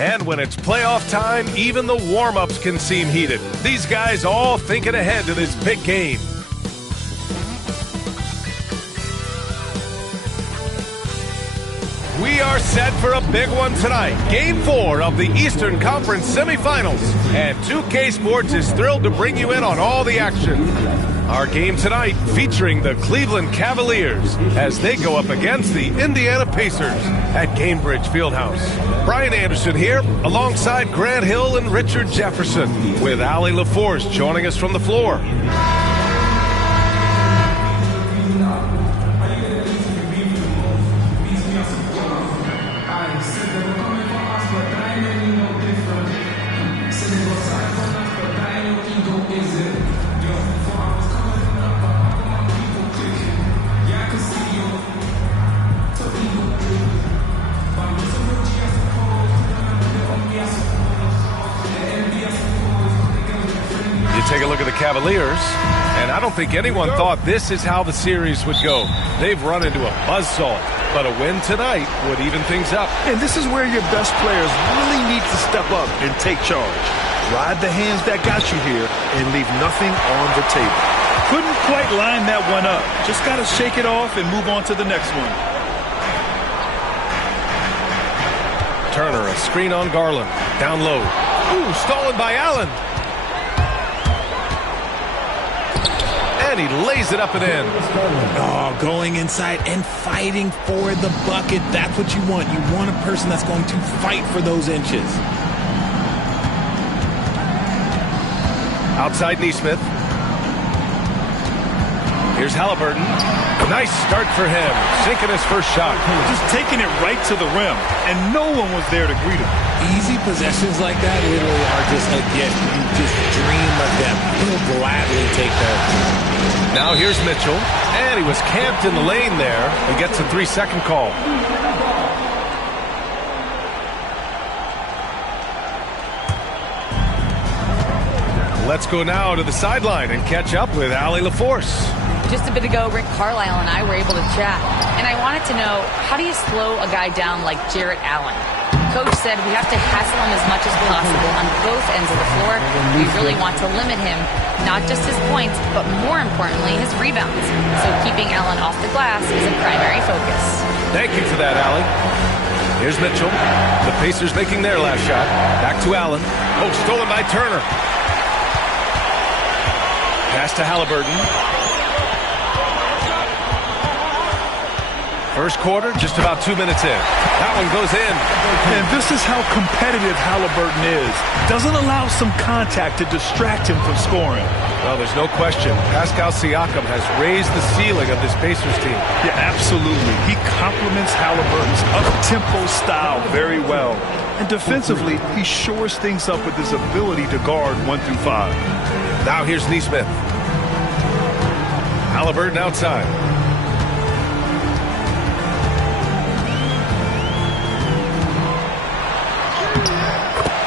And when it's playoff time, even the warm-ups can seem heated. These guys all thinking ahead to this big game. We are set for a big one tonight. Game 4 of the Eastern Conference semifinals. And 2K Sports is thrilled to bring you in on all the action. Our game tonight featuring the Cleveland Cavaliers as they go up against the Indiana Pacers at Gainbridge Fieldhouse. Brian Anderson here alongside Grant Hill and Richard Jefferson with Allie LaForce joining us from the floor. Take a look at the Cavaliers, and I don't think anyone thought this is how the series would go. They've run into a buzzsaw, but a win tonight would even things up. And this is where your best players really need to step up and take charge. Ride the hands that got you here and leave nothing on the table. Couldn't quite line that one up. Just got to shake it off and move on to the next one. Turner, a screen on Garland. Down low. Ooh, stolen by Allen. And he lays it up and in. Oh, going inside and fighting for the bucket. That's what you want. You want a person that's going to fight for those inches. Outside Neesmith. Here's Halliburton. Nice start for him. Sinking his first shot. Just taking it right to the rim, and no one was there to greet him. Easy possessions like that literally are just a gift. You just dream of them. He'll gladly take those. Now here's Mitchell, and he was camped in the lane there and gets a 3-second call. Let's go now to the sideline and catch up with Allie LaForce. Just a bit ago, Rick Carlisle and I were able to chat, and I wanted to know, how do you slow a guy down like Jarrett Allen? Coach said we have to hassle him as much as possible on both ends of the floor. We really want to limit him, not just his points, but more importantly, his rebounds. So keeping Allen off the glass is a primary focus. Thank you for that, Allie. Here's Mitchell. The Pacers making their last shot. Back to Allen. Oh, stolen by Turner. Pass to Halliburton. First quarter, just about 2 minutes in. That one goes in. And this is how competitive Halliburton is. Doesn't allow some contact to distract him from scoring. Well, there's no question. Pascal Siakam has raised the ceiling of this Pacers team. Yeah, absolutely. He complements Halliburton's up-tempo style very well. And defensively, he shores things up with his ability to guard 1 through 5. Now here's Neesmith. Halliburton outside.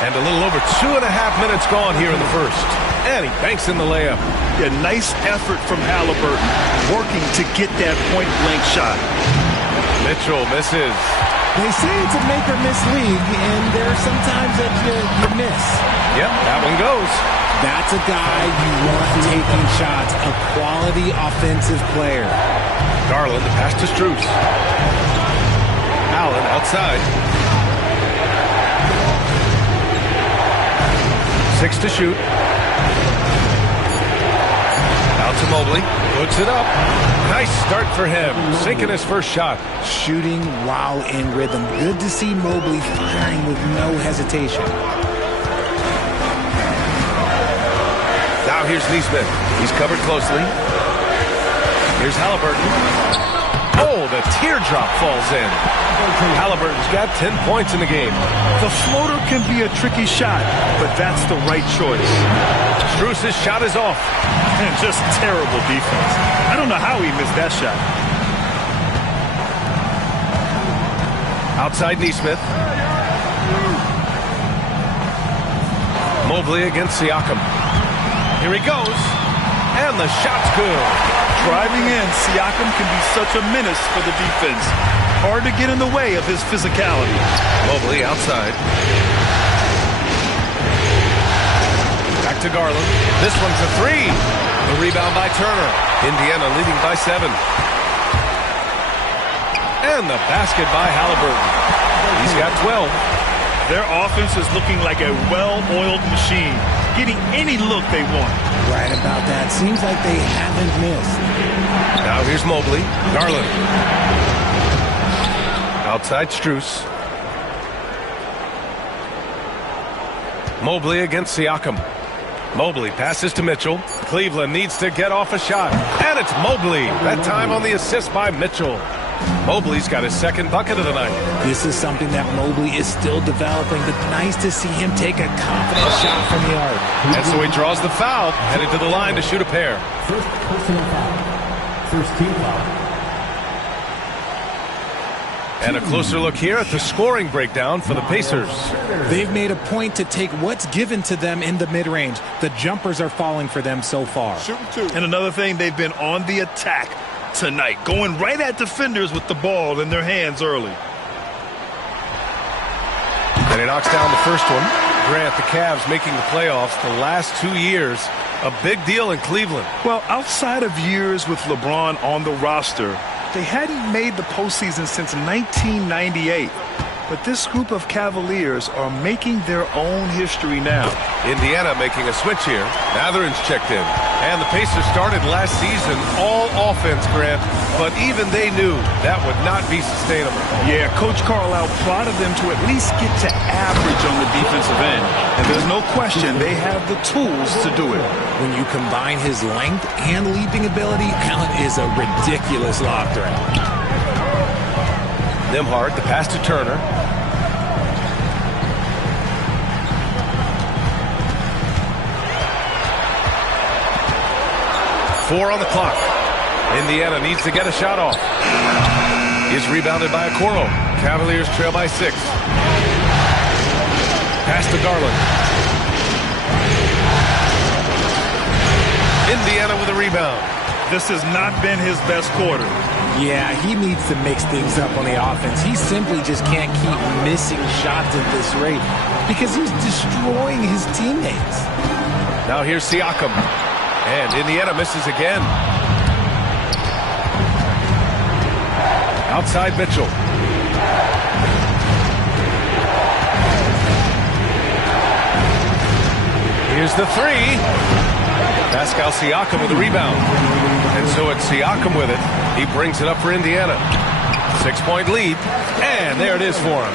And a little over 2.5 minutes gone here in the first. And he banks in the layup. Yeah, nice effort from Halliburton, working to get that point-blank shot. Mitchell misses. They say it's a make-or-miss league, and there are some times that you miss. Yep, that one goes. That's a guy you want taking shots, a quality offensive player. Garland, the pass to Strus. Allen outside. 6 to shoot. Out to Mobley. Puts it up. Nice start for him. Sinking his first shot. Shooting while in rhythm. Good to see Mobley firing with no hesitation. Now here's Neesmith. He's covered closely. Here's Halliburton. Oh, the teardrop falls in. Halliburton's got 10 points in the game. The floater can be a tricky shot, but that's the right choice. Strus's shot is off. And just terrible defense. I don't know how he missed that shot. Outside Neesmith. Mobley against Siakam. Here he goes. And the shot's good. Driving in, Siakam can be such a menace for the defense. Hard to get in the way of his physicality. Mobley outside. to Garland. This one's a three. The rebound by Turner. Indiana leading by 7. And the basket by Halliburton. He's got 12. Their offense is looking like a well-oiled machine, getting any look they want. Right about that. Seems like they haven't missed. Now here's Mobley. Garland. Outside Strus. Mobley against Siakam. Mobley passes to Mitchell. Cleveland needs to get off a shot. And it's Mobley. That time on the assist by Mitchell. Mobley's got his second bucket of the night. This is something that Mobley is still developing, but nice to see him take a confident shot from the arc. And so he draws the foul, headed to the line to shoot a pair. First personal foul. First team foul. And a closer look here at the scoring breakdown for the Pacers. They've made a point to take what's given to them in the mid-range. The jumpers are falling for them so far. And another thing, they've been on the attack tonight, going right at defenders with the ball in their hands early. And he knocks down the first one. Grant, the Cavs making the playoffs the last 2 years. A big deal in Cleveland. Well, outside of years with LeBron on the roster, they hadn't made the postseason since 1998. But this group of Cavaliers are making their own history now. Indiana making a switch here. Mathurin's checked in. And the Pacers started last season all offense, Grant. But even they knew that would not be sustainable. Yeah, Coach Carlisle prodded them to at least get to average on the defensive end. And there's no question they have the tools to do it. When you combine his length and leaping ability, Allen is a ridiculous lob threat. Nembhard, the pass to Turner. Four on the clock. Indiana needs to get a shot off. He's rebounded by Okoro. Cavaliers trail by 6. Pass to Garland. Indiana with a rebound. This has not been his best quarter. Yeah, he needs to mix things up on the offense. He simply just can't keep missing shots at this rate because he's destroying his teammates. Now here's Siakam. And Indiana misses again. Outside Mitchell. Here's the three. Pascal Siakam with the rebound. And so it's Siakam with it. He brings it up for Indiana. 6-point lead. And there it is for him.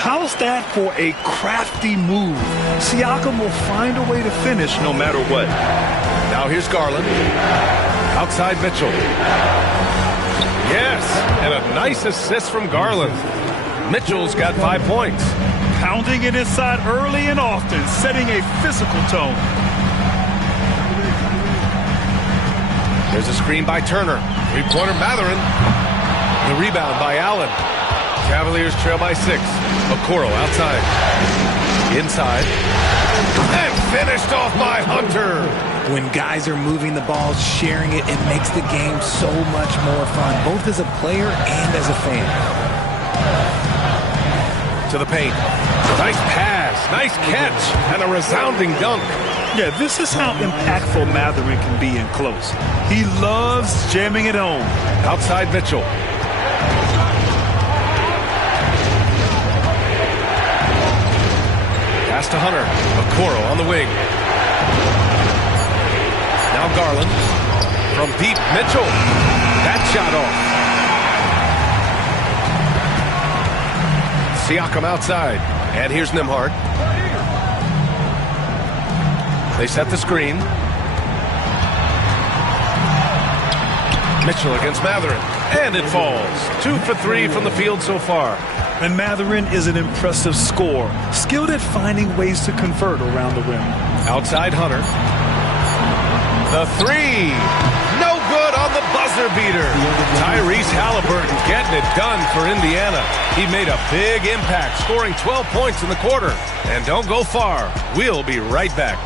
How's that for a crafty move? Siakam will find a way to finish no matter what. Now here's Garland. Outside Mitchell. Yes, and a nice assist from Garland. Mitchell's got 5 points. Pounding it inside early and often, setting a physical tone. There's a screen by Turner. Three-pointer Mathurin. The rebound by Allen. Cavaliers trail by 6. Okoro outside. Inside. And finished off by Hunter. When guys are moving the ball, sharing it, it makes the game so much more fun, both as a player and as a fan. To the paint. Nice pass, nice catch, and a resounding dunk. Yeah, this is how impactful Mathurin can be in close. He loves jamming it home. Outside Mitchell. Pass to Hunter. Okoro on the wing. Now Garland. From deep, Mitchell. That shot off. Siakam outside. And here's Nembhard. They set the screen. Mitchell against Mathurin. And it falls. 2 for 3 from the field so far. And Mathurin is an impressive scorer, skilled at finding ways to convert around the rim. Outside Hunter. The three. No good on the buzzer beater. Tyrese Halliburton getting it done for Indiana. He made a big impact, scoring 12 points in the quarter. And don't go far. We'll be right back.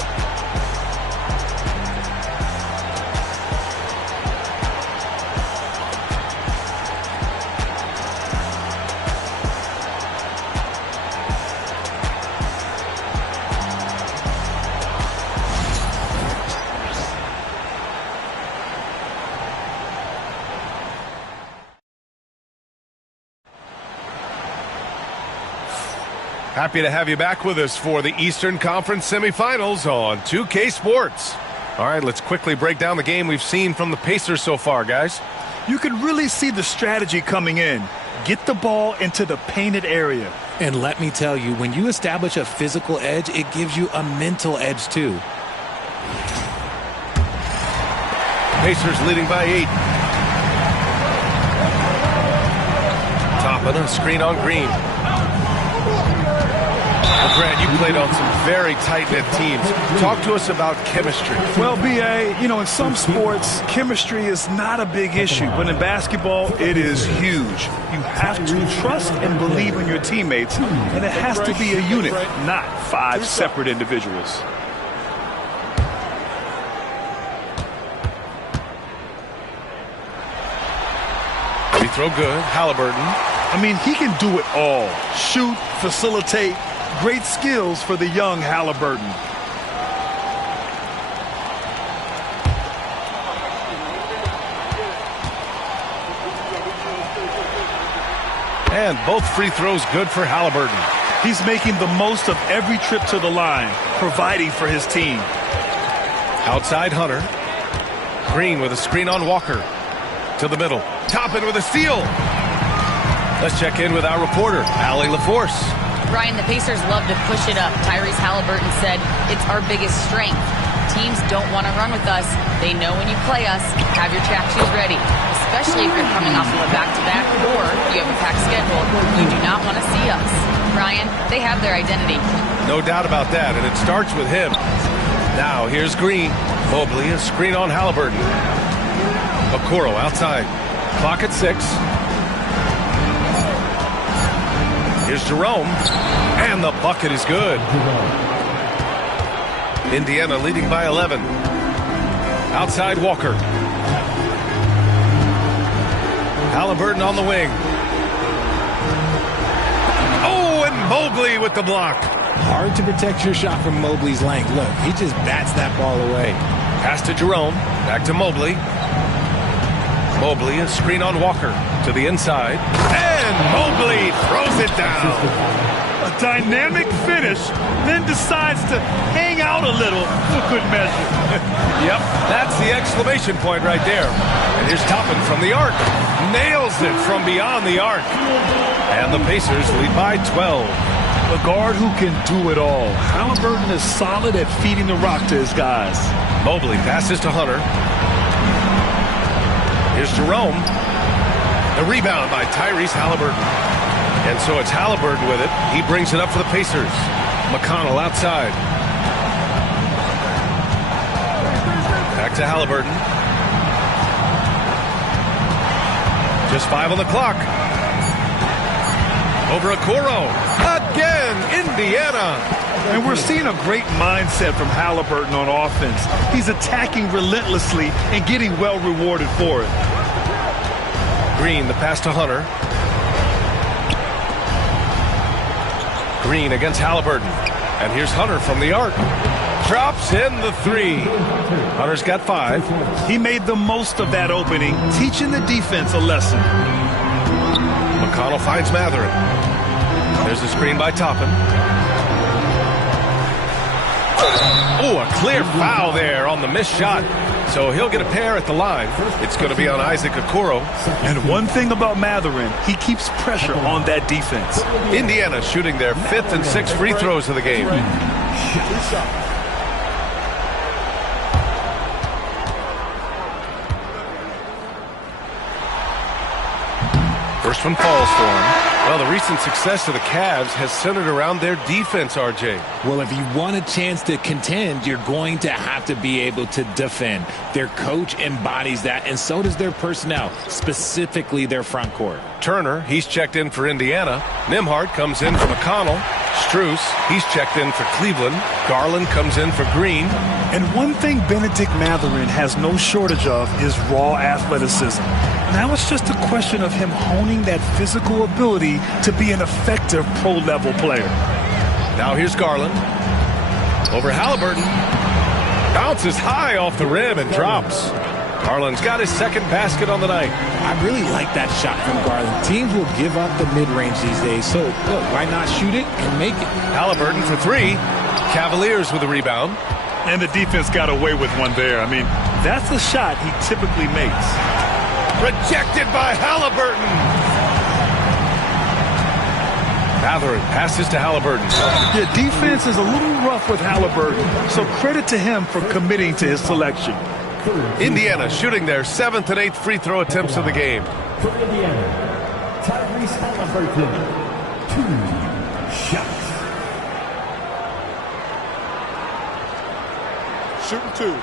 Happy to have you back with us for the Eastern Conference semifinals on 2K Sports. All right, let's quickly break down the game we've seen from the Pacers so far, guys. You can really see the strategy coming in. Get the ball into the painted area. And let me tell you, when you establish a physical edge, it gives you a mental edge too. Pacers leading by 8. Top of the screen on Green. Well, Grant, you played on some very tight-knit teams. Talk to us about chemistry. Well, B.A., in some sports, chemistry is not a big issue. But in basketball, it is huge. You have to trust and believe in your teammates, and it has to be a unit, not 5 separate individuals. Free throw good. Halliburton. I mean, he can do it all. Shoot, facilitate. Great skills for the young Halliburton. And both free throws good for Halliburton. He's making the most of every trip to the line, providing for his team. Outside Hunter. Green with a screen on Walker. To the middle. Toppin with a steal. Let's check in with our reporter, Allie LaForce. Brian, the Pacers love to push it up. Tyrese Halliburton said it's our biggest strength. Teams don't want to run with us. They know when you play us, have your track shoes ready, especially if you're coming off of a back-to-back or you have a packed schedule. You do not want to see us. Brian, they have their identity. No doubt about that, and it starts with him. Now, here's Green. Mobley, a screen on Halliburton. Okoro outside. Clock at 6. Here's Jerome, and the bucket is good. Indiana leading by 11. Outside Walker. Halliburton on the wing. Oh, and Mobley with the block. Hard to protect your shot from Mobley's length. Look, he just bats that ball away. Pass to Jerome. Back to Mobley. Mobley, a screen on Walker. To the inside. And Mobley throws it down. A dynamic finish, then decides to hang out a little for good measure. Yep, that's the exclamation point right there. And here's Toppin from the arc. Nails it from beyond the arc. And the Pacers lead by 12. A guard who can do it all. Halliburton is solid at feeding the rock to his guys. Mobley passes to Hunter. Here's Jerome. The rebound by Tyrese Halliburton. And so it's Halliburton with it. He brings it up for the Pacers. McConnell outside. Back to Halliburton. Just 5 on the clock. Over Okoro. Again, Indiana. And we're seeing a great mindset from Halliburton on offense. He's attacking relentlessly and getting well rewarded for it. Green, the pass to Hunter. Green against Halliburton. And here's Hunter from the arc. Drops in the 3. Hunter's got 5. He made the most of that opening, teaching the defense a lesson. McConnell finds Matherin. There's the screen by Toppin. Oh, a clear foul there on the missed shot. So he'll get a pair at the line. It's going to be on Isaac Okoro. And one thing about Matherin, he keeps pressure on that defense. Indiana shooting their 5th and 6th free throws of the game. First one falls for him. Well, the recent success of the Cavs has centered around their defense, RJ. Well, if you want a chance to contend, you're going to have to be able to defend. Their coach embodies that, and so does their personnel, specifically their front court. Turner, he's checked in for Indiana. Nembhard comes in for McConnell. Strus, he's checked in for Cleveland. Garland comes in for Green. And one thing Benedict Matherin has no shortage of is raw athleticism. Now it's just a question of him honing that physical ability to be an effective pro-level player. Now here's Garland. Over Halliburton. Bounces high off the rim and drops. Garland's got his second basket on the night. I really like that shot from Garland. Teams will give up the mid-range these days, so look, why not shoot it and make it? Halliburton for three. Cavaliers with a rebound. And the defense got away with one there. I mean, that's the shot he typically makes. Rejected by Halliburton. Mathurin passes to Halliburton. Yeah, defense is a little rough with Halliburton, so credit to him for committing to his selection. Indiana shooting their 7th and 8th free throw attempts of the game. For Indiana, Tyrese Halliburton, 2 shots. Shooting 2.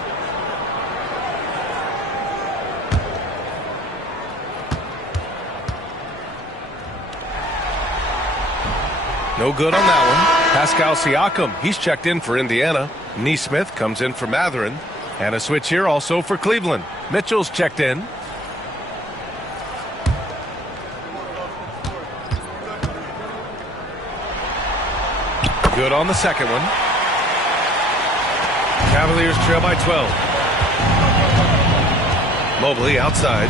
No good on that one. Pascal Siakam, he's checked in for Indiana. Neesmith comes in for Mathurin. And a switch here also for Cleveland. Mitchell's checked in. Good on the second one. Cavaliers trail by 12. Mobley outside.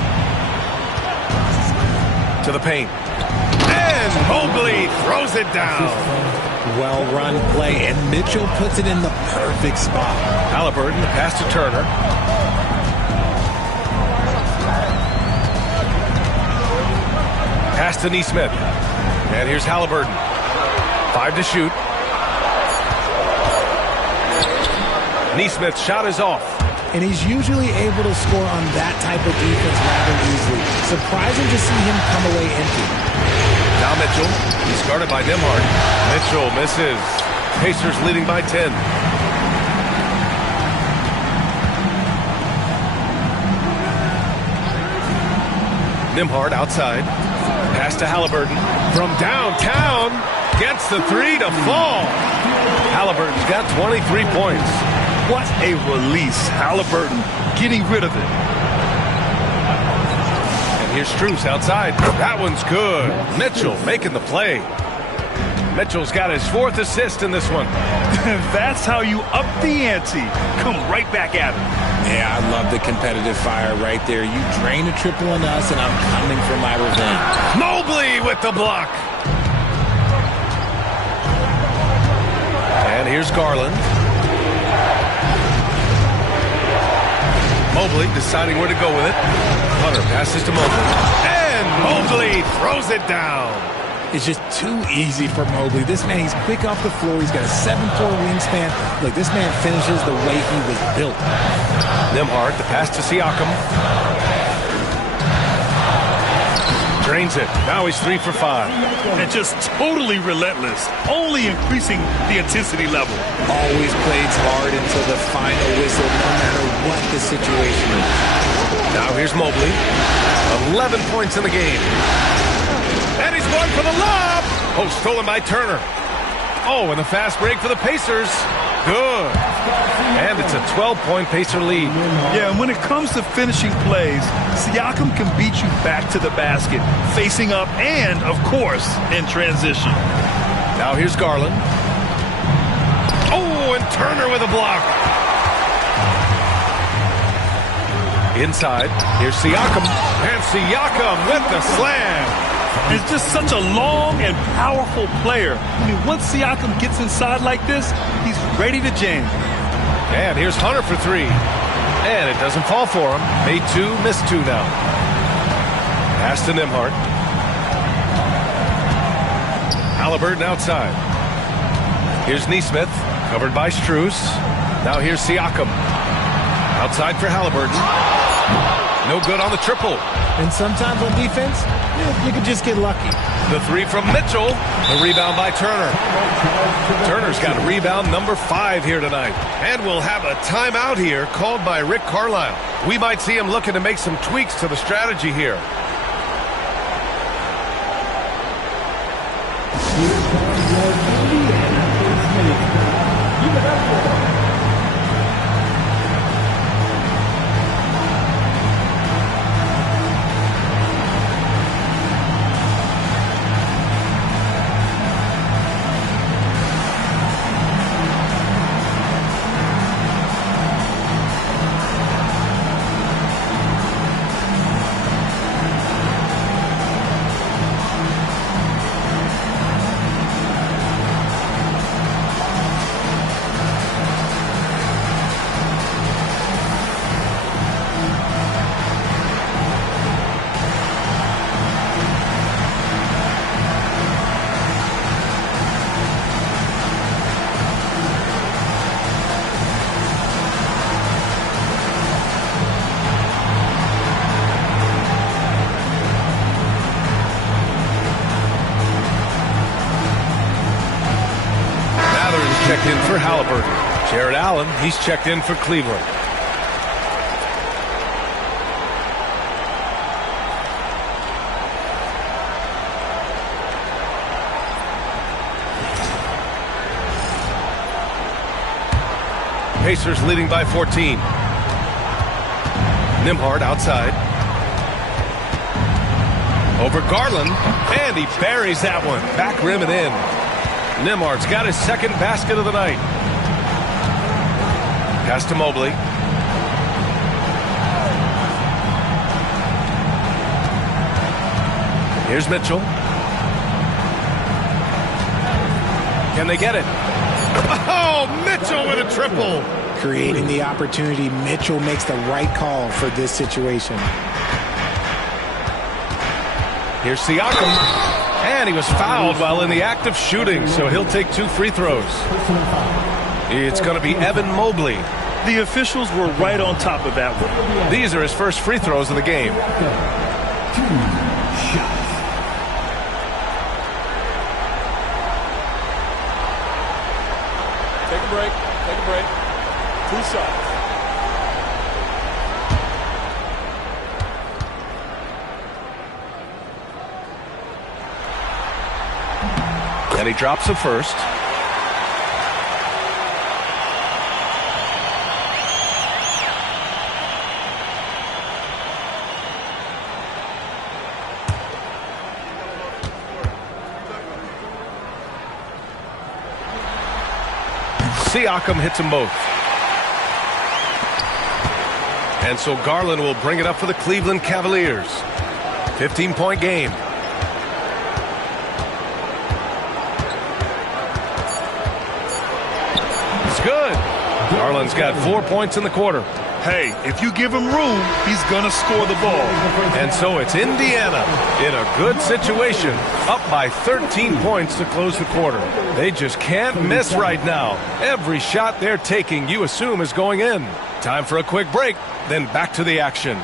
To the paint. And Mobley throws it down. Well-run play, and Mitchell puts it in the perfect spot. Halliburton, the pass to Turner. Pass to Neesmith. And here's Halliburton. 5 to shoot. Neesmith's shot is off. And he's usually able to score on that type of defense rather easily. Surprising to see him come away empty. Now Mitchell, he's guarded by Nembhard. Mitchell misses. Pacers leading by 10. Nembhard outside. Pass to Halliburton. From downtown, gets the three to fall. Halliburton's got 23 points. What a release. Halliburton getting rid of it. Here's Strus outside. That one's good. Mitchell making the play. Mitchell's got his 4th assist in this one. That's how you up the ante. Come right back at him. Yeah, I love the competitive fire right there. You drain a triple on us, and I'm coming for my revenge. Mobley with the block. And here's Garland. Mobley deciding where to go with it. Hunter passes to Mobley. And Mobley throws it down. It's just too easy for Mobley. This man, he's quick off the floor. He's got a 7'4" wingspan. Look, this man finishes the way he was built. Nembhard, the pass to Siakam. Drains it. Now he's 3 for 5. And just totally relentless. Only increasing the intensity level. Always plays hard until the final whistle, no matter what the situation is. Now here's Mobley. 11 points in the game. And he's going for the lob. Oh, stolen by Turner. Oh, and the fast break for the Pacers. Good. And it's a 12-point Pacer lead. Yeah, and when it comes to finishing plays, Siakam can beat you back to the basket, facing up and, of course, in transition. Now here's Garland. Oh, and Turner with a block. Inside, here's Siakam. And Siakam with the slam. He's just such a long and powerful player. I mean, once Siakam gets inside like this, he's ready to jam. And here's Hunter for 3. And it doesn't fall for him. Made 2, missed 2 now. Pass to Nembhard. Halliburton outside. Here's Neesmith, covered by Strus. Now here's Siakam. Outside for Halliburton. No good on the triple. And sometimes on defense, you can just get lucky. The 3 from Mitchell. The rebound by Turner. Turner's got rebound number 5 here tonight. And we'll have a timeout here called by Rick Carlisle. We might see him looking to make some tweaks to the strategy here. in for Halliburton. Jared Allen, he's checked in for Cleveland. Pacers leading by 14. Nembhard outside. Over Garland, and he buries that one. Back rim and in. Nembhard's got his second basket of the night. Pass to Mobley. Here's Mitchell. Can they get it? Oh, Mitchell with a triple. Creating the opportunity, Mitchell makes the right call for this situation. Here's Siakam. And he was fouled while in the act of shooting, so he'll take 2 free throws. It's going to be Evan Mobley. The officials were right on top of that one. These are his first free throws of the game. 2 shots. Take a break. Take a break. 2 shots. And he drops the first. Siakam hits them both. And so Garland will bring it up for the Cleveland Cavaliers. 15-point game. It's good. Garland's got 4 points in the quarter. Hey, if you give him room, he's going to score the ball. And so it's Indiana in a good situation, up by 13 points to close the quarter. They just can't miss right now. Every shot they're taking, you assume, is going in. Time for a quick break, then back to the action.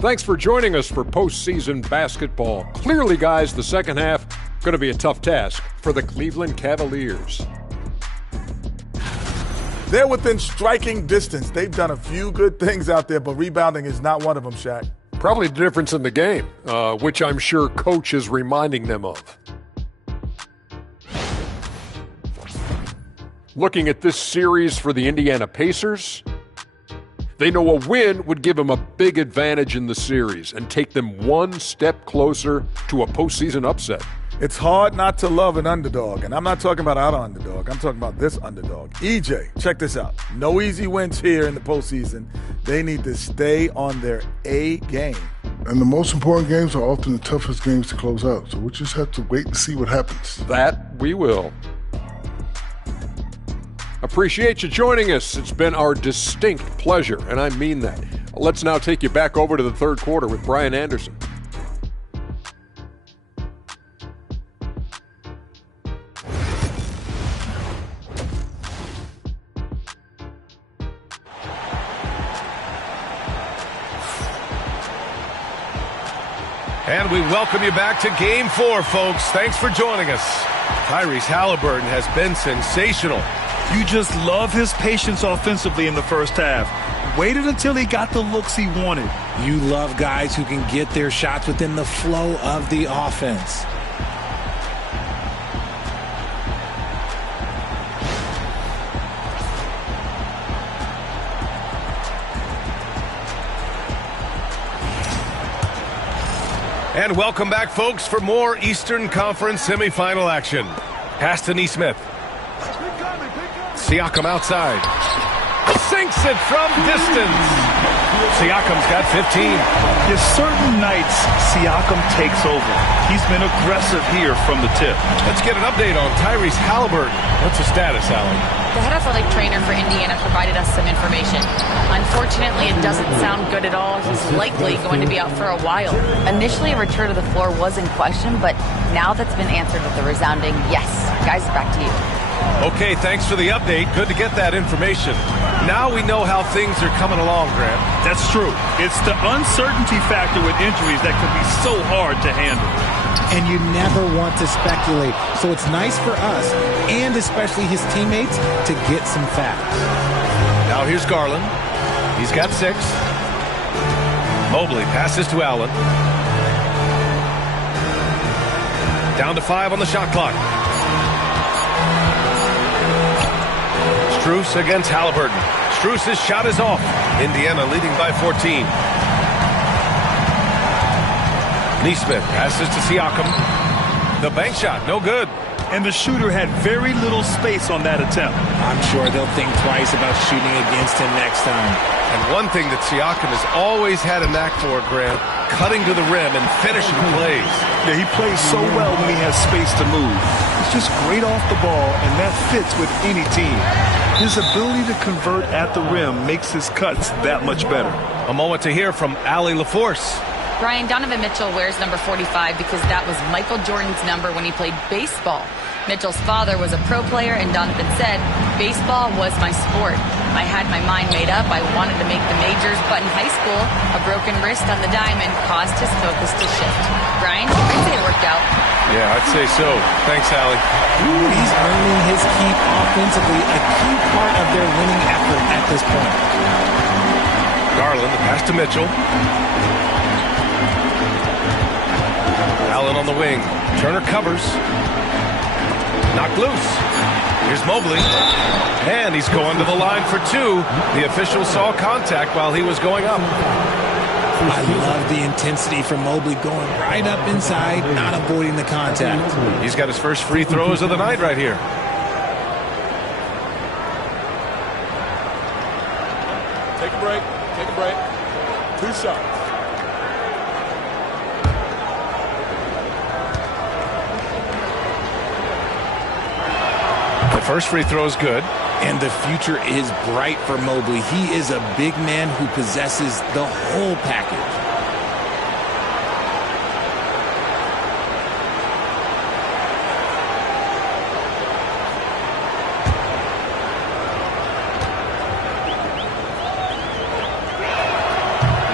Thanks for joining us for postseason basketball. Clearly, guys, the second half going to be a tough task for the Cleveland Cavaliers. They're within striking distance. They've done a few good things out there, but rebounding is not one of them, Shaq. Probably the difference in the game, which I'm sure Coach is reminding them of. Looking at this series for the Indiana Pacers, they know a win would give them a big advantage in the series and take them one step closer to a postseason upset. It's hard not to love an underdog, and I'm not talking about our underdog. I'm talking about this underdog. EJ, check this out. No easy wins here in the postseason. They need to stay on their A game. And the most important games are often the toughest games to close out, so we'll just have to wait and see what happens. That we will. Appreciate you joining us. It's been our distinct pleasure, and I mean that. Let's now take you back over to the third quarter with Brian Anderson. And we welcome you back to Game 4, folks. Thanks for joining us. Tyrese Halliburton has been sensational. You just love his patience offensively in the first half. Waited until he got the looks he wanted. You love guys who can get their shots within the flow of the offense. And welcome back, folks, for more Eastern Conference semifinal action. Pass to Nesmith. Siakam outside. Sinks it from distance. Siakam's got 15. There's certain nights Siakam takes over. He's been aggressive here from the tip. Let's get an update on Tyrese Halliburton. What's the status, Alan? the head athletic trainer for Indiana provided us some information. Unfortunately, it doesn't sound good at all. He's likely going to be out for a while. Initially, a return to the floor was in question, but now that's been answered with a resounding yes. Guys, back to you. Okay, thanks for the update. Good to get that information. Now we know how things are coming along, Grant. That's true. It's the uncertainty factor with injuries that can be so hard to handle. And you never want to speculate. So it's nice for us, and especially his teammates, to get some facts. Now here's Garland. He's got 6. Mobley passes to Allen. Down to 5 on the shot clock. Strus against Halliburton. Strus's shot is off. Indiana leading by 14. Neesmith passes to Siakam. The bank shot, no good. And the shooter had very little space on that attempt. I'm sure they'll think twice about shooting against him next time. And one thing that Siakam has always had a knack for, Grant, cutting to the rim and finishing plays. Yeah, he plays so well when he has space to move. He's just great off the ball, and that fits with any team. His ability to convert at the rim makes his cuts that much better. A moment to hear from Allie LaForce. Brian, Donovan Mitchell wears number 45 because that was Michael Jordan's number when he played baseball. Mitchell's father was a pro player, and Donovan said, baseball was my sport. I had my mind made up. I wanted to make the majors, but in high school, a broken wrist on the diamond caused his focus to shift. Brian, I'd say it worked out. Yeah, I'd say so. Thanks, Allie. He's earning his keep offensively, a key part of their winning effort at this point. Garland, the pass to Mitchell. Allen on the wing. Turner covers. Knocked loose. Here's Mobley. And he's going to the line for 2. The official saw contact while he was going up. I love the intensity from Mobley going right up inside, not avoiding the contact. He's got his first free throws of the night right here. Take a break. Take a break. 2 shots. The first free throw is good. And the future is bright for Mobley. He is a big man who possesses the whole package.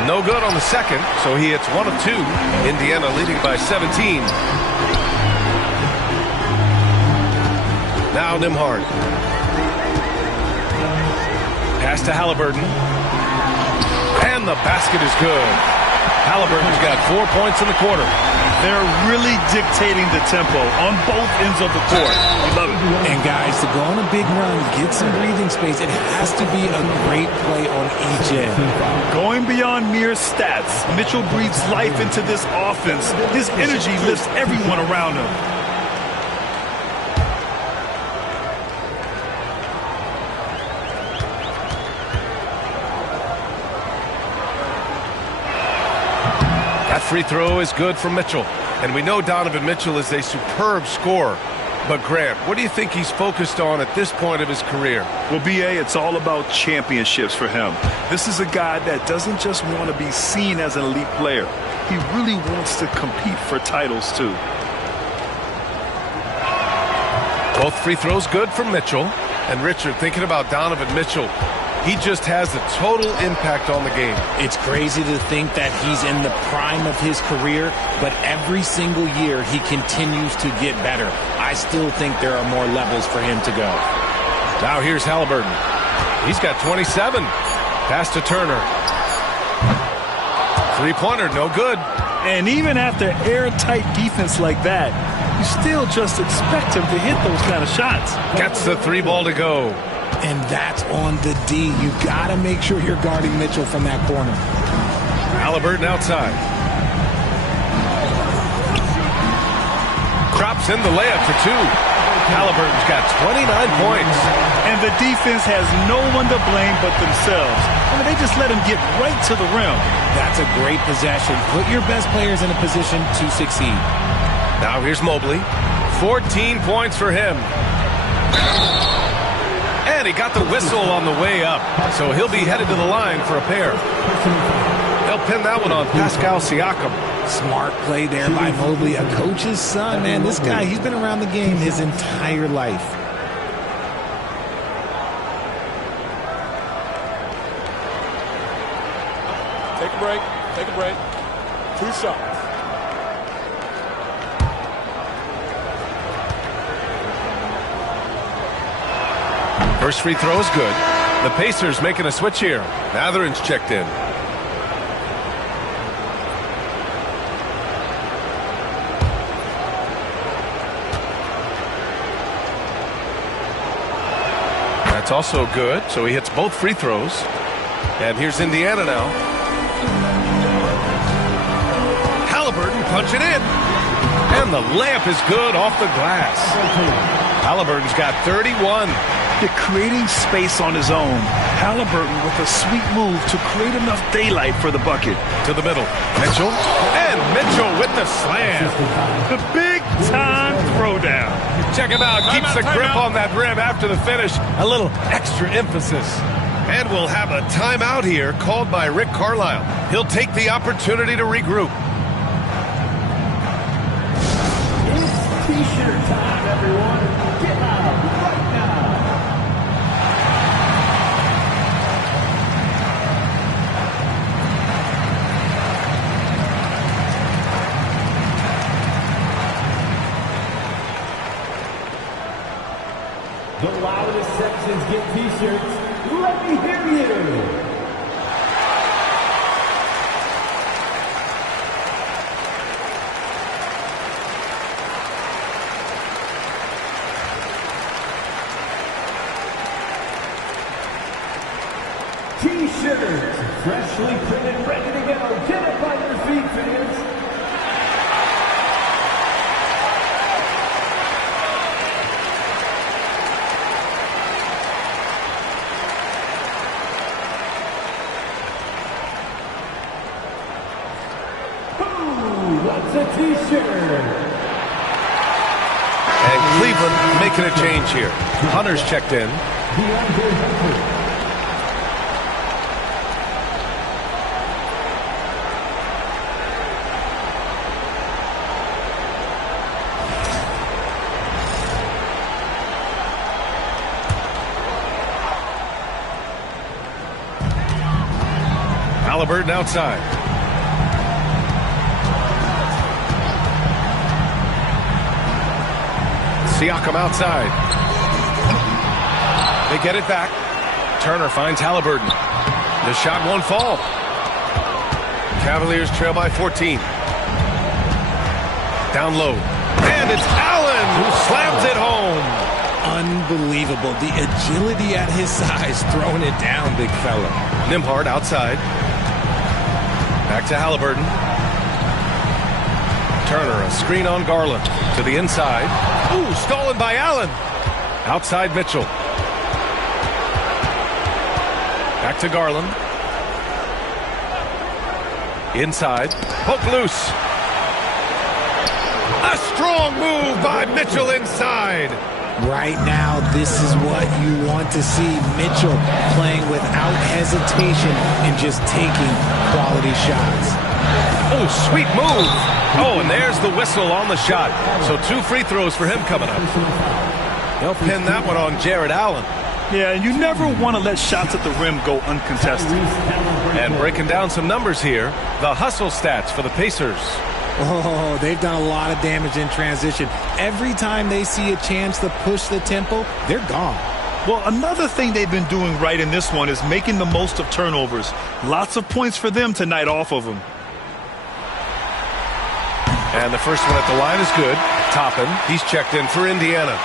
No good on the second, so he hits 1 of 2. Indiana leading by 17. Now Nembhard. Pass to Halliburton. And the basket is good. Halliburton's got 4 points in the quarter. They're really dictating the tempo on both ends of the court. We love it. And guys, to go on a big run, get some breathing space, it has to be a great play on each end. Going beyond mere stats, Mitchell breathes life into this offense. His energy lifts everyone around him. Free throw is good from Mitchell. And we know Donovan Mitchell is a superb scorer. But Grant, what do you think he's focused on at this point of his career? Well, B.A., it's all about championships for him. This is a guy that doesn't just want to be seen as an elite player. He really wants to compete for titles, too. Both free throws good from Mitchell. And Richard, thinking about Donovan Mitchell, he just has a total impact on the game. It's crazy to think that he's in the prime of his career, but every single year he continues to get better. I still think there are more levels for him to go. Now here's Halliburton. He's got 27. Pass to Turner. Three-pointer, no good. And even after airtight defense like that, you still just expect him to hit those kind of shots. Gets the 3 ball to go. And that's on the D. You got to make sure you're guarding Mitchell from that corner. Halliburton outside. Drops in the layup for 2. Halliburton's got 29 points. And the defense has no one to blame but themselves. I mean, they just let him get right to the rim. That's a great possession. Put your best players in a position to succeed. Now here's Mobley. 14 points for him. And he got the whistle on the way up. So he'll be headed to the line for a pair. They'll pin that one on Pascal Siakam. Smart play there by Mobley, a coach's son. Man, this guy, he's been around the game his entire life. Take a break. Take a break. 2 shots. First free throw is good. The Pacers making a switch here. Mathurin's checked in. That's also good, so he hits both free throws. And here's Indiana now. Halliburton punching in. And the layup is good off the glass. Halliburton's got 31. They're creating space on his own. Halliburton with a sweet move to create enough daylight for the bucket. To the middle. Mitchell. And Mitchell with the slam. The big-time throwdown. Check him out. Keeps the grip on that rim after the finish. A little extra emphasis. And we'll have a timeout here called by Rick Carlisle. He'll take the opportunity to regroup. It's T-shirt time, everyone. Get out right now. The loudest sections get T-shirts. Let me hear you. T-shirts, freshly printed, ready to go. Get up on your feet, fans. What's a T-shirt? And Cleveland making a change here. Hunter's checked in. Halliburton outside. Siakam outside. They get it back. Turner finds Halliburton. The shot won't fall. Cavaliers trail by 14. Down low. And it's Allen who slams it home. Unbelievable. The agility at his size, throwing it down, big fella. Nembhard outside. Back to Halliburton. Turner, a screen on Garland. To the inside. Ooh, stolen by Allen. Outside Mitchell. Back to Garland. Inside. Poke loose. A strong move by Mitchell inside. Right now, this is what you want to see. Mitchell playing without hesitation and just taking quality shots. Oh, sweet move. Oh, and there's the whistle on the shot. So 2 free throws for him coming up. They'll pin that one on Jared Allen. Yeah, and you never want to let shots at the rim go uncontested. And breaking down some numbers here, the hustle stats for the Pacers. Oh, they've done a lot of damage in transition. Every time they see a chance to push the tempo, they're gone. Well, another thing they've been doing right in this one is making the most of turnovers. Lots of points for them tonight off of them. And the first one at the line is good. Toppin, he's checked in for Indiana.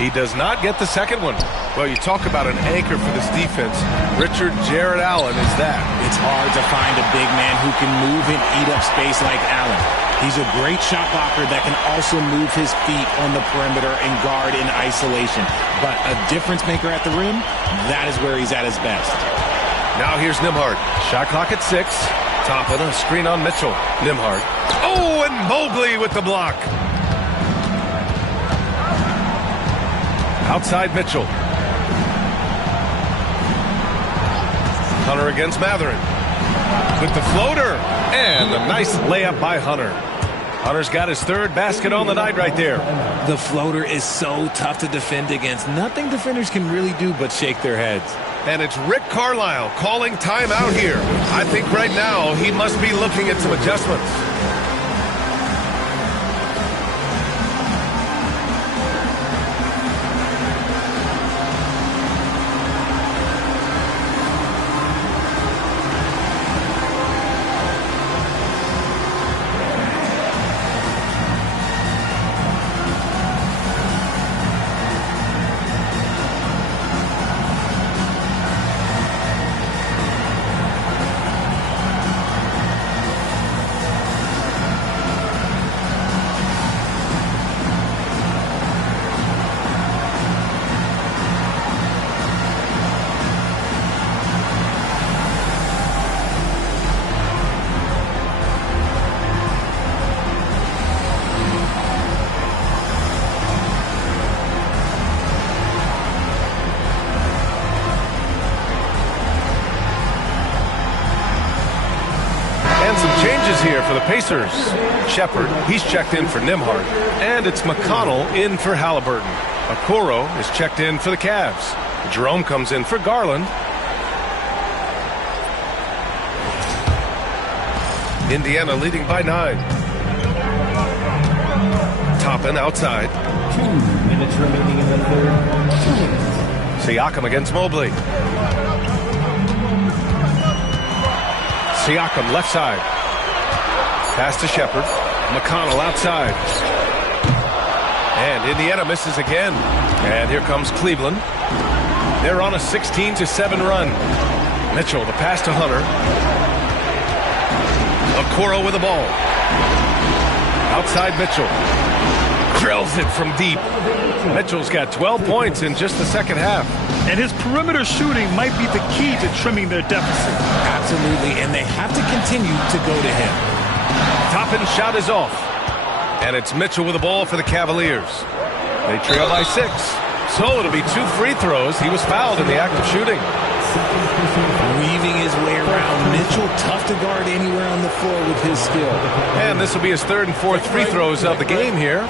He does not get the second one. Well, you talk about an anchor for this defense. Richard Jared Allen is that. It's hard to find a big man who can move and eat up space like Allen. He's a great shot blocker that can also move his feet on the perimeter and guard in isolation. But a difference maker at the rim, that is where he's at his best. Now here's Nembhard. Shot clock at 6. Toppin, a screen on Mitchell. Nembhard. Oh, and Mobley with the block. Outside Mitchell. Hunter against Matherin. With the floater. And a nice layup by Hunter. Hunter's got his third basket on the night right there. The floater is so tough to defend against. Nothing defenders can really do but shake their heads. And it's Rick Carlisle calling timeout here. I think right now he must be looking at some adjustments. Here for the Pacers. Shepard, he's checked in for Nembhard. And it's McConnell in for Halliburton. Okoro is checked in for the Cavs. Jerome comes in for Garland. Indiana leading by 9. Toppin outside. 2 minutes remaining in the third. Siakam against Mobley. Siakam left side. Pass to Shepard. McConnell outside. And Indiana misses again. And here comes Cleveland. They're on a 16-7 run. Mitchell, the pass to Hunter. Okoro with the ball. Outside Mitchell. Drills it from deep. Mitchell's got 12 points in just the second half. And his perimeter shooting might be the key to trimming their deficit. Absolutely, and they have to continue to go to him. Toppin's shot is off. And it's Mitchell with the ball for the Cavaliers. They trail by 6. So it'll be 2 free throws. He was fouled in the act of shooting. Weaving his way around. Mitchell, tough to guard anywhere on the floor with his skill. And this will be his 3rd and 4th free throws of the game here.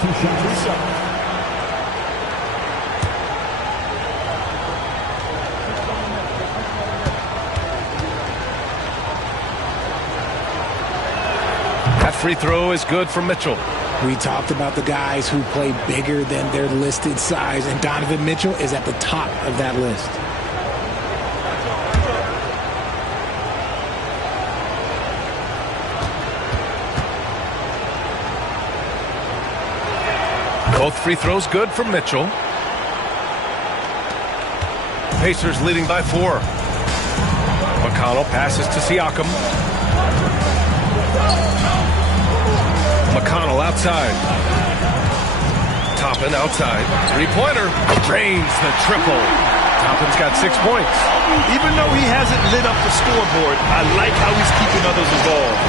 That free throw is good for Mitchell. We talked about the guys who play bigger than their listed size, and Donovan Mitchell is at the top of that list. Both free throws good for Mitchell. Pacers leading by 4. McConnell passes to Siakam. McConnell outside. Toppin outside. Three-pointer. Drains the triple. Toppin's got 6 points. Even though he hasn't lit up the scoreboard, I like how he's keeping others involved.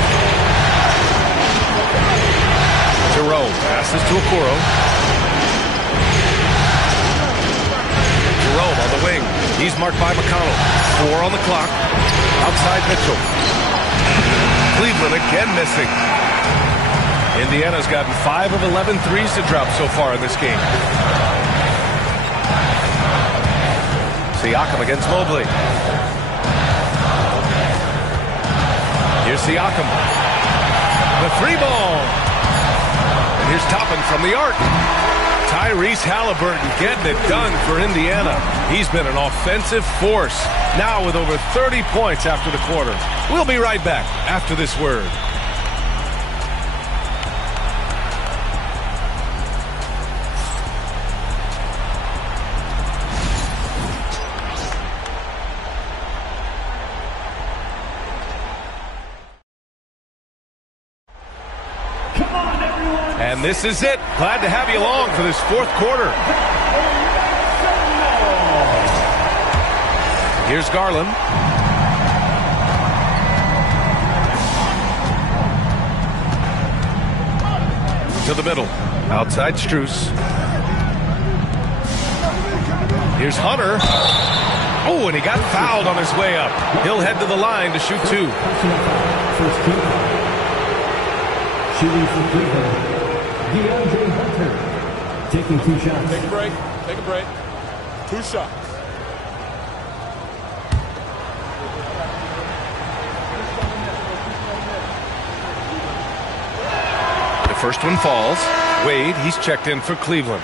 Jerome passes to Okoro. Jerome on the wing. He's marked by McConnell. 4 on the clock. Outside Mitchell. Cleveland again missing. Indiana's gotten 5 of 11 threes to drop so far in this game. Siakam against Mobley. Here's Siakam. The 3-ball. And here's Toppin from the arc. Tyrese Halliburton getting it done for Indiana. He's been an offensive force. Now with over 30 points after the quarter. We'll be right back after this word. Come on, everyone. And this is it. Glad to have you along for this fourth quarter. Here's Garland. To the middle. Outside Strus. Here's Hunter. Oh, and he got fouled on his way up. He'll head to the line to shoot two. Shooting for Cleveland, Hunter. Taking 2 shots. Take a break. Take a break. 2 shots. The first one falls. Wade, he's checked in for Cleveland.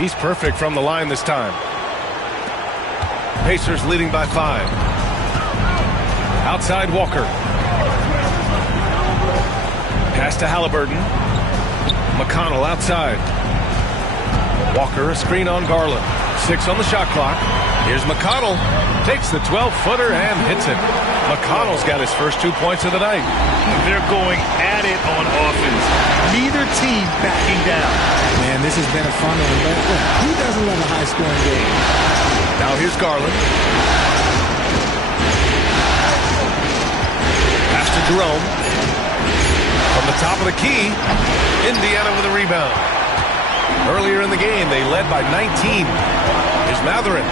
He's perfect from the line this time. Pacers leading by 5. Outside Walker. Pass to Halliburton. McConnell outside. Walker, a screen on Garland. 6 on the shot clock. Here's McConnell. Takes the 12-footer and hits it. McConnell's got his first 2 points of the night. They're going at it on offense. Neither team backing down. Man, this has been a fun one. But look, who doesn't love a high-scoring game? Now here's Garland. Pass to Jerome. From the top of the key, Indiana with a rebound. Earlier in the game, they led by 19. Here's Matherin.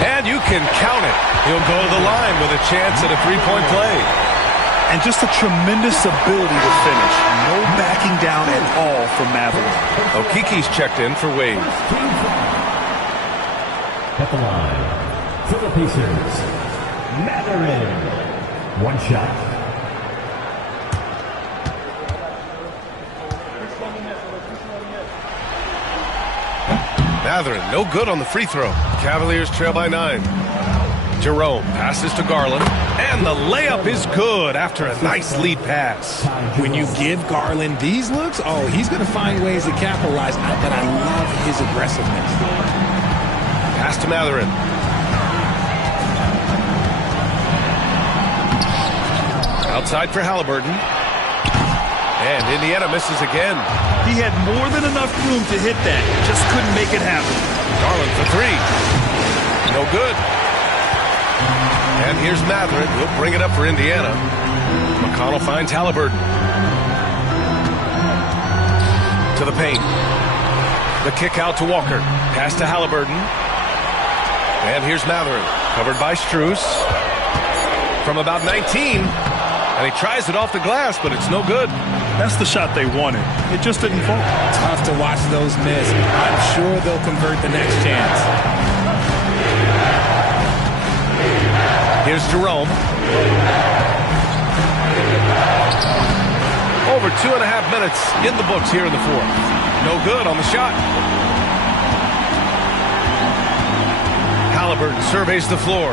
And you can count it. He'll go to the line with a chance at a three-point play. And just a tremendous ability to finish. No backing down at all from Matherin. Okiki's checked in for Wade. At the line, for the Pacers, Matherin. 1 shot. Matherin, no good on the free throw. Cavaliers trail by 9. Jerome passes to Garland, and the layup is good after a nice lead pass. When you give Garland these looks, oh, he's going to find ways to capitalize, but I love his aggressiveness. Pass to Matherin. Outside for Halliburton. And Indiana misses again. He had more than enough room to hit that. Just couldn't make it happen. Garland for 3. No good. And here's Matherin. He'll bring it up for Indiana. McConnell finds Halliburton. To the paint. The kick out to Walker. Pass to Halliburton. And here's Matherin. Covered by Strus. From about 19. And he tries it off the glass, but it's no good. That's the shot they wanted. It just didn't fall. Tough to watch those miss. I'm sure they'll convert the next chance. Here's Jerome. Over 2.5 minutes in the books here in the fourth. No good on the shot. Halliburton surveys the floor.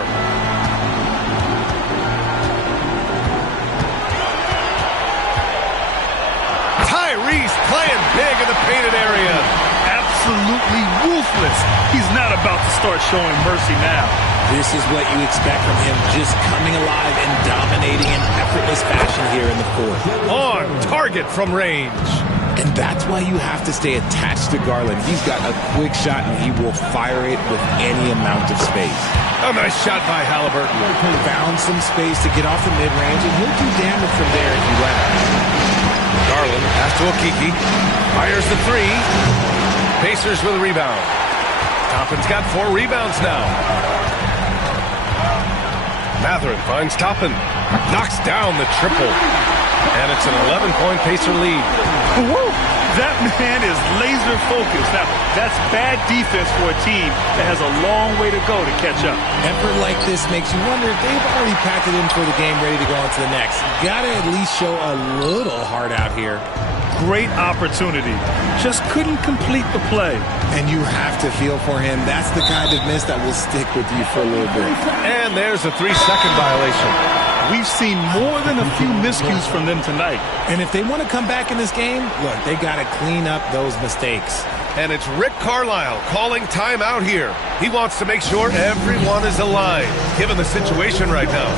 Tyrese playing big in the painted area. Absolutely ruthless. He's not about to start showing mercy now. This is what you expect from him, just coming alive and dominating in effortless fashion here in the fourth. On target from range. And that's why you have to stay attached to Garland. He's got a quick shot, and he will fire it with any amount of space. A nice shot by Halliburton. Found some space to get off the mid-range, and he'll do damage from there if you let him. Garland pass to Okiki. Fires the 3. Pacers with a rebound. Toppin's got 4 rebounds now. Matherin finds Toppin. Knocks down the triple. And it's an 11-point Pacer lead. Woo! That man is laser focused. Now, that's bad defense for a team that has a long way to go to catch up. Effort like this makes you wonder if they've already packed it in for the game, ready to go on to the next. Gotta at least show a little heart out here. great opportunity. Just couldn't complete the play. And you have to feel for him. That's the kind of miss that will stick with you for a little bit. And there's a 3-second violation. We've seen more than a few miscues from them tonight. And if they want to come back in this game, look, they got to clean up those mistakes. And it's Rick Carlisle calling timeout here. He wants to make sure everyone is aligned, given the situation right now.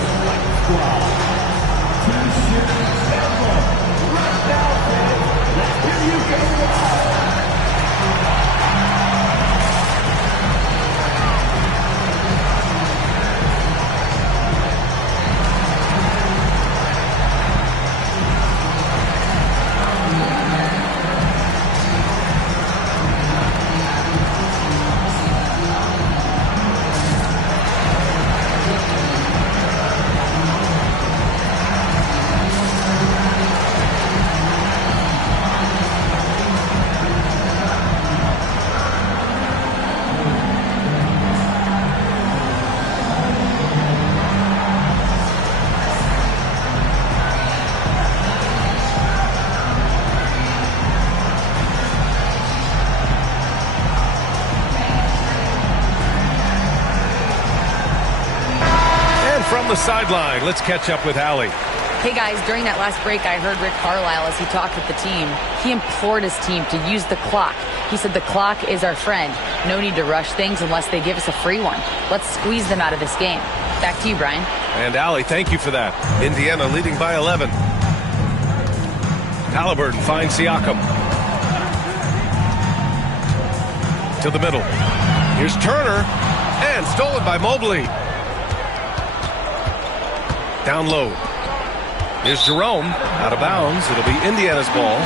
From the sideline, let's catch up with Allie. Hey guys, during that last break, I heard Rick Carlisle as he talked with the team. He implored his team to use the clock. He said the clock is our friend. No need to rush things unless they give us a free one. Let's squeeze them out of this game. Back to you, Brian. And Allie, thank you for that. Indiana leading by 11. Halliburton finds Siakam. To the middle. Here's Turner. And stolen by Mobley. Down low. Here's Jerome. Out of bounds. It'll be Indiana's ball.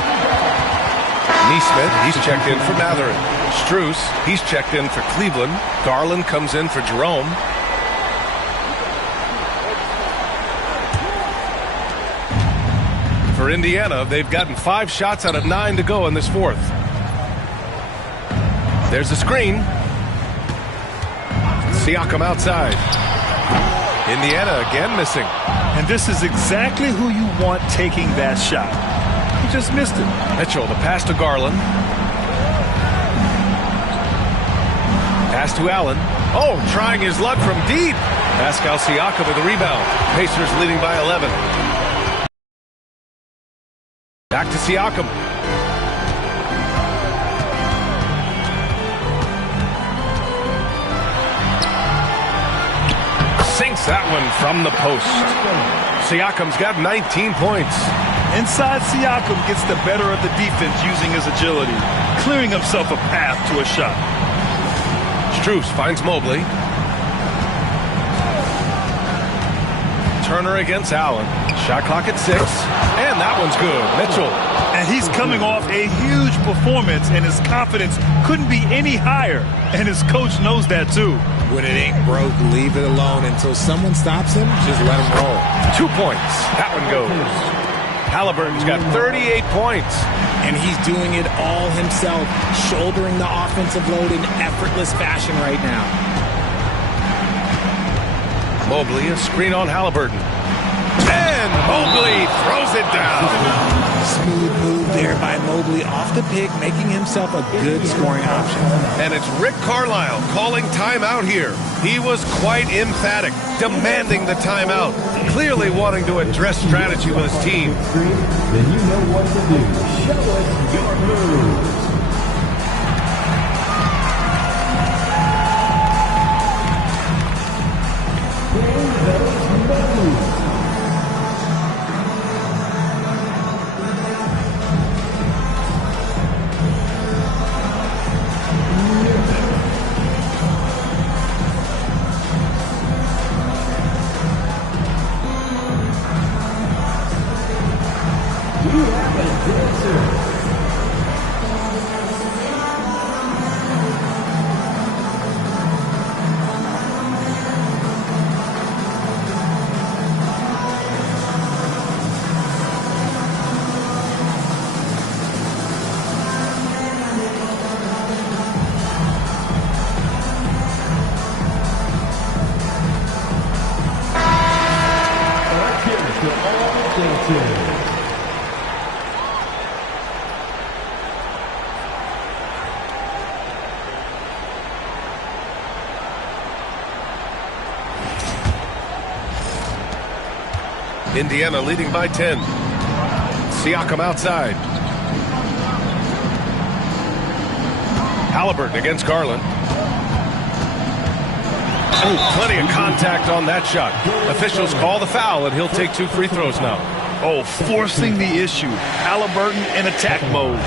Neesmith, he's checked in for Matherin. Strus, he's checked in for Cleveland. Garland comes in for Jerome. For Indiana, they've gotten 5 shots out of 9 to go in this fourth. There's a screen. Siakam outside. Indiana again missing. And this is exactly who you want taking that shot. He just missed it. Mitchell, the pass to Garland. Pass to Allen. Oh, trying his luck from deep. Pascal Siakam with the rebound. Pacers leading by 11. Back to Siakam. Sinks that one from the post. Siakam's got 19 points. Inside, Siakam gets the better of the defense using his agility, clearing himself a path to a shot. Strus finds Mobley. Turner against Allen. Shot clock at 6. And that one's good. Mitchell. And he's coming off a huge performance, and his confidence couldn't be any higher. And his coach knows that, too. When it ain't broke, leave it alone until someone stops him. Just let him roll. 2 points. That one goes. Halliburton's got 38 points. And he's doing it all himself, shouldering the offensive load in effortless fashion right now. Mobley, a screen on Halliburton. And Mobley throws it down. Smooth move there by Mobley off the pick, making himself a good scoring option. And it's Rick Carlisle calling timeout here. He was quite emphatic, demanding the timeout, clearly wanting to address strategy with his team. Then you know what to do. Show us your moves. Indiana leading by 10. Siakam outside. Halliburton against Garland. Oh, plenty of contact on that shot. Officials call the foul, and he'll take 2 free throws now. Oh, forcing the issue. Halliburton in attack mode.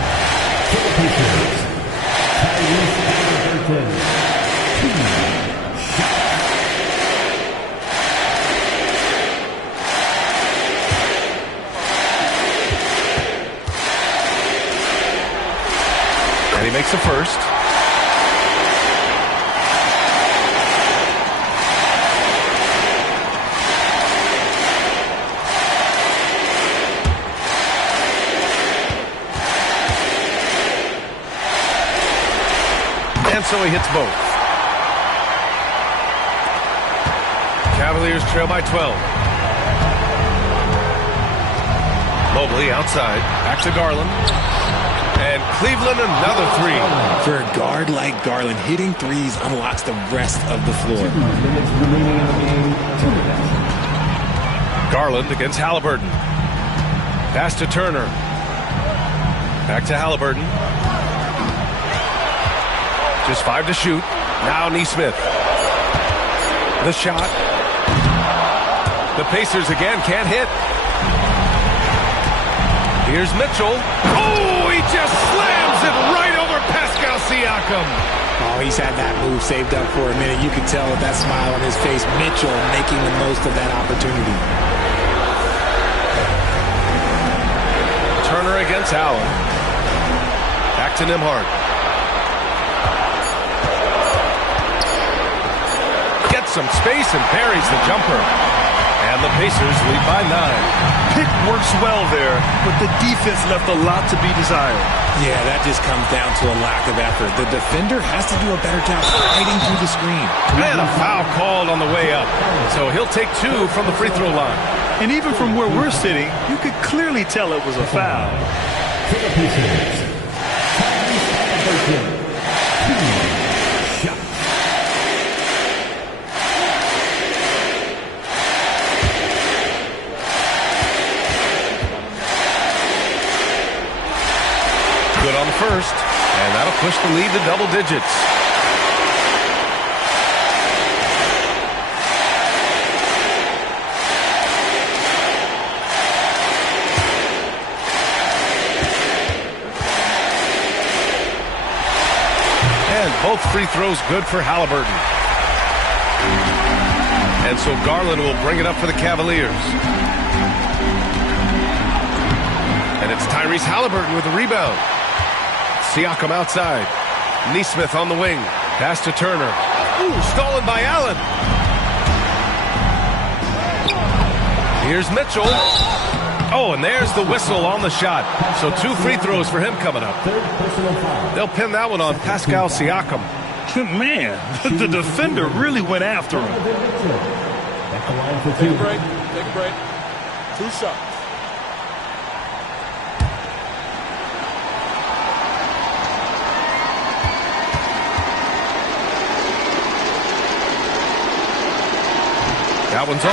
And he makes the first. And so he hits both. Cavaliers trail by 12. Mobley outside. Back to Garland. And Cleveland another 3. For a guard like Garland, hitting threes unlocks the rest of the floor. Garland against Halliburton. Pass to Turner. Back to Halliburton. Just 5 to shoot. Now Nesmith. The shot. The Pacers again can't hit. Here's Mitchell. Oh, he just slams it right over Pascal Siakam. Oh, he's had that move saved up for a minute. You can tell with that smile on his face. Mitchell making the most of that opportunity. Turner against Allen. Back to Nembhard. Gets some space and buries the jumper. And the Pacers lead by 9. Pick works well there, but the defense left a lot to be desired. Yeah, that just comes down to a lack of effort. The defender has to do a better job fighting through the screen. And a foul called on the way up. So he'll take 2 from the free throw line. And even from where we're sitting, you could clearly tell it was a foul. Good on the first, and that'll push the lead to double digits. And both free throws good for Halliburton. And so Garland will bring it up for the Cavaliers. And it's Tyrese Halliburton with the rebound. Siakam outside. Nesmith on the wing. Pass to Turner. Ooh, stolen by Allen. Here's Mitchell. Oh, and there's the whistle on the shot. So 2 free throws for him coming up. They'll pin that one on Pascal Siakam. Man, the defender really went after him. Take a break. Take a break. 2 shots. That one's off.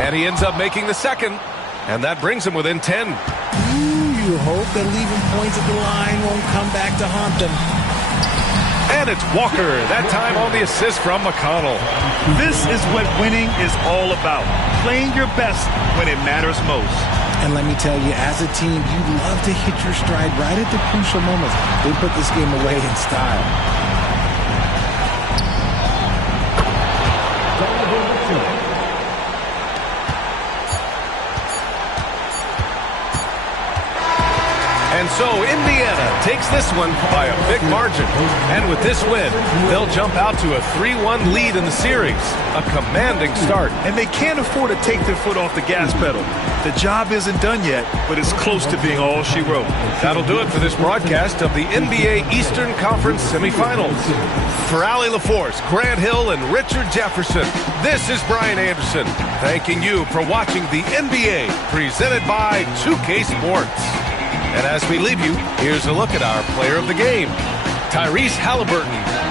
And he ends up making the second. And that brings him within 10. You hope that leaving points at the line won't come back to haunt them. And it's Walker, that time on the assist from McConnell. This is what winning is all about. Playing your best when it matters most. And let me tell you, as a team, you love to hit your stride right at the crucial moments. They put this game away in style. And so Indiana takes this one by a big margin. And with this win, they'll jump out to a 3-1 lead in the series. A commanding start. And they can't afford to take their foot off the gas pedal. The job isn't done yet, but it's close to being all she wrote. That'll do it for this broadcast of the NBA Eastern Conference semifinals. For Allie LaForce, Grant Hill, and Richard Jefferson, this is Brian Anderson, thanking you for watching the NBA presented by 2K Sports. And as we leave you, here's a look at our player of the game, Tyrese Halliburton.